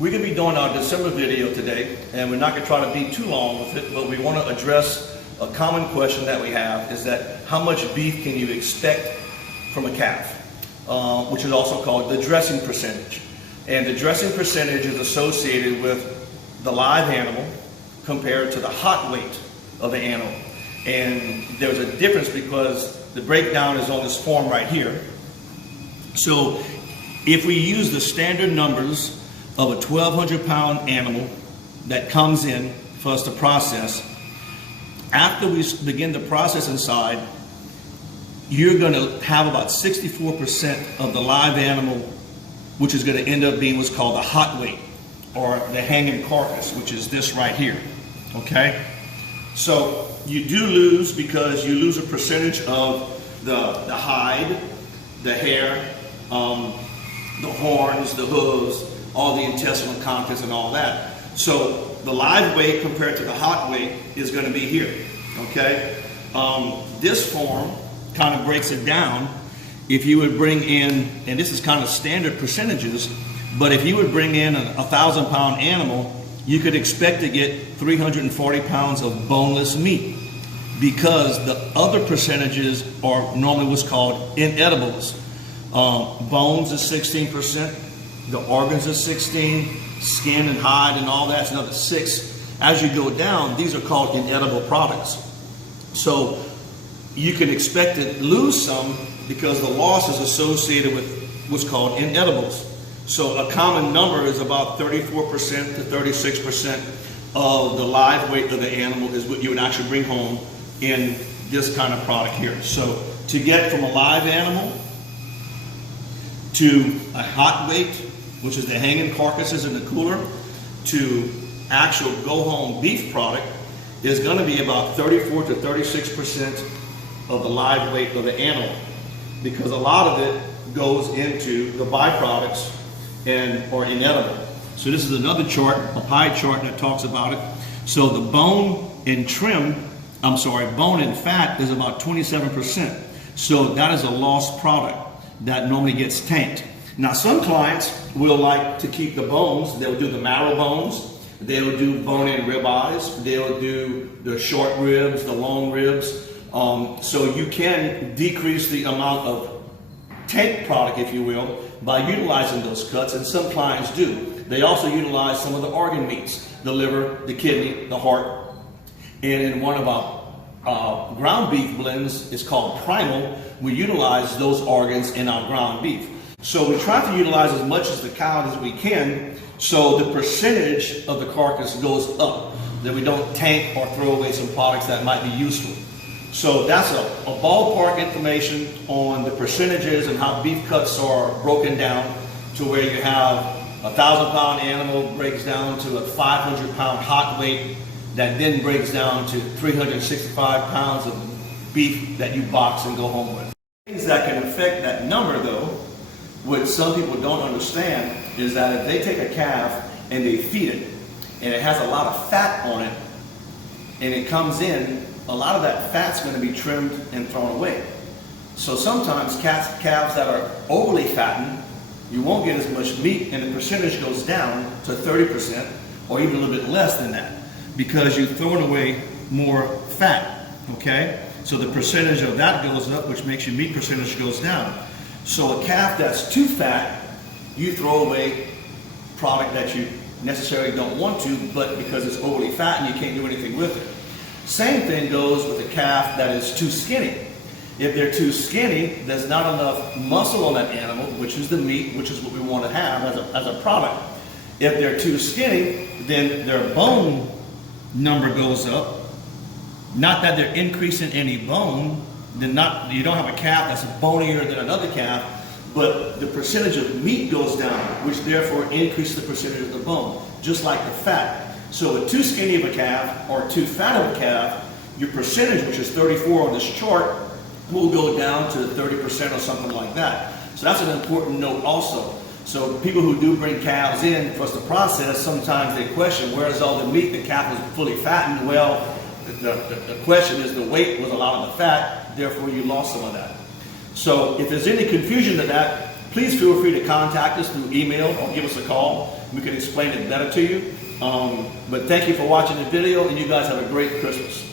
We're going to be doing our December video today, and we're not going to try to be too long with it, but we want to address a common question that we have, is that how much beef can you expect from a calf, which is also called the dressing percentage. And the dressing percentage is associated with the live animal compared to the hot weight of the animal. And there's a difference because the breakdown is on this form right here. So if we use the standard numbers of a 1,200 pound animal that comes in for us to process, after we begin the process inside, you're going to have about 64% of the live animal, which is going to end up being what's called the hot weight, or the hanging carcass, which is this right here, okay? So you do lose, because you lose a percentage of the hide, the hair, the horns, the hooves, all the intestinal contents and all that. So the live weight compared to the hot weight is going to be here, okay? This form kind of breaks it down. If you would bring in, and this is kind of standard percentages, but if you would bring in a 1,000 pound animal, you could expect to get 340 pounds of boneless meat, because the other percentages are normally what's called inedibles. Bones is 16%, the organs is 16%, skin and hide and all that's another 6%. As you go down, these are called inedible products. So you can expect to lose some because the loss is associated with what's called inedibles. So a common number is about 34% to 36% of the live weight of the animal is what you would actually bring home in this kind of product here. So to get from a live animal to a hot weight, which is the hanging carcasses in the cooler, to actual go-home beef product, is going to be about 34 to 36% of the live weight of the animal, because a lot of it goes into the byproducts or inedible. So this is another chart, a pie chart that talks about it. So the bone and bone and fat is about 27%. So that is a lost product that normally gets tanked. Now some clients will like to keep the bones. They'll do the marrow bones, they'll do bone-in ribeyes, they'll do the short ribs, the long ribs. So you can decrease the amount of tank product, if you will, by utilizing those cuts, and some clients do. They also utilize some of the organ meats, the liver, the kidney, the heart. And in one of our ground beef blends, it's called Primal, we utilize those organs in our ground beef. So we try to utilize as much as the cow as we can, so the percentage of the carcass goes up, that we don't tank or throw away some products that might be useful. So that's a ballpark information on the percentages and how beef cuts are broken down, to where you have a 1,000 pound animal breaks down to a 500 pound hot weight, that then breaks down to 365 pounds of beef that you box and go home with. Things that can affect that number, though, what some people don't understand, is that if they take a calf and they feed it, and it has a lot of fat on it, and it comes in, a lot of that fat's going to be trimmed and thrown away. So sometimes calves that are overly fattened, you won't get as much meat, and the percentage goes down to 30% or even a little bit less than that, because you've thrown away more fat, okay? So the percentage of that goes up, which makes your meat percentage goes down. So a calf that's too fat, you throw away product that you necessarily don't want to, but because it's overly fat and you can't do anything with it. Same thing goes with a calf that is too skinny. If they're too skinny, there's not enough muscle on that animal, which is the meat, which is what we want to have as a product. If they're too skinny, then their bone number goes up. Not that they're increasing any bone, then you don't have a calf that's bonier than another calf, but the percentage of meat goes down, which therefore increases the percentage of the bone, just like the fat. So with too skinny of a calf or too fat of a calf, your percentage, which is 34 on this chart, will go down to 30% or something like that. So that's an important note also. So people who do bring calves in for us to process, sometimes they question, where's all the meat? The calf was fully fattened. Well, the question is the weight was a lot of the fat, therefore you lost some of that. So if there's any confusion to that, please feel free to contact us through email or give us a call. We can explain it better to you. But thank you for watching the video, and you guys have a great Christmas.